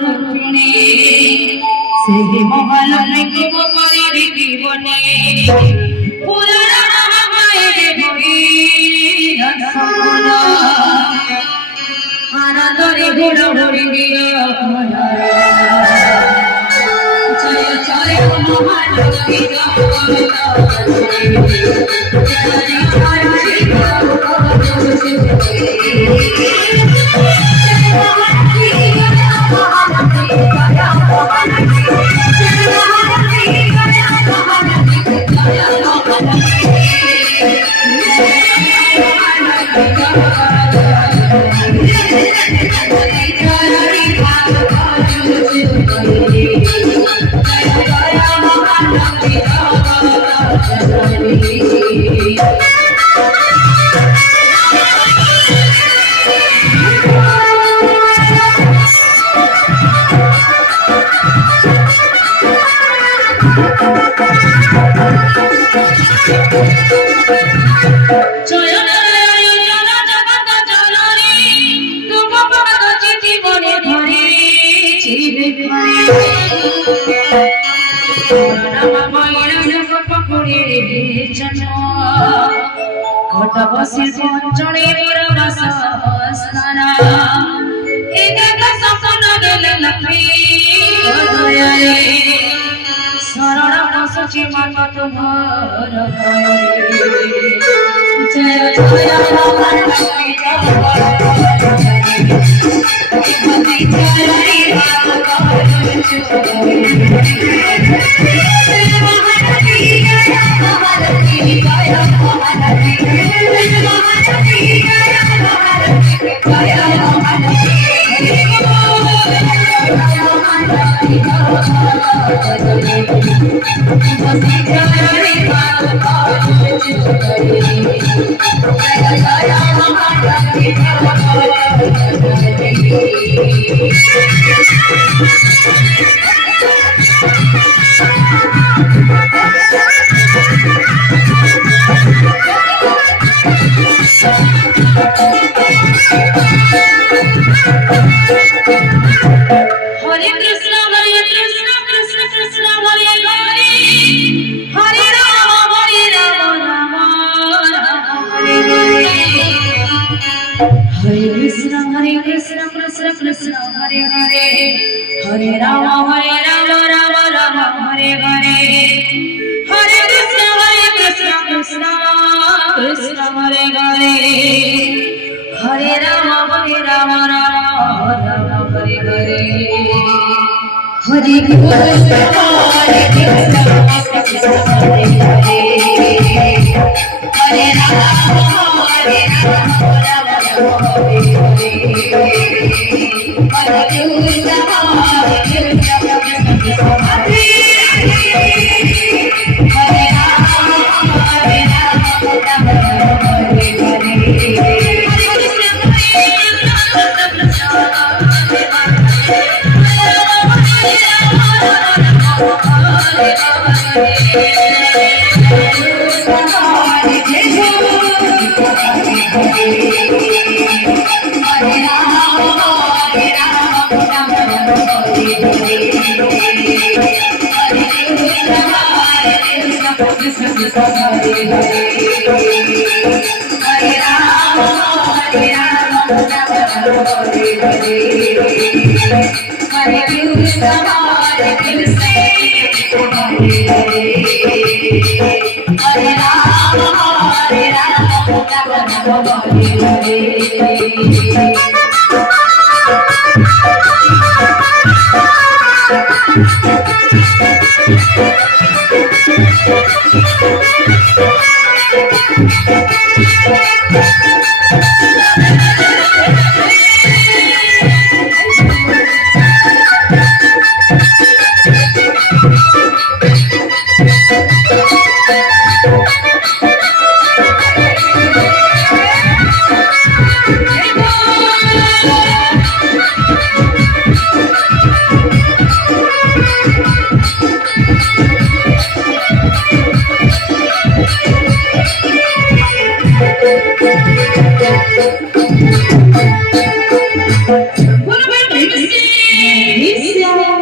পুণ্যে সেই মহালক্ষ্মীকে পরে জীবনে ফুলের মায়ের ধরি আনন্দরে ঘোড়া ঘুরি দিয়ে জয় জয় মহালক্ষ্মী ঘটবসে পঞ্চরে বরবাসনা একক সপন গেলে লক্ষ্মী শরণ বসুছি মাতা তোমার জয় জয় Mahalakshmi Krishna Krishna Hare Hare Hare Rama Rama Rama Hare Hare Hare Krishna Krishna Krishna Hare Hare Hare Rama Rama Rama Hare Hare Hare Krishna Krishna Hare Hare Hare Rama Jai Shyam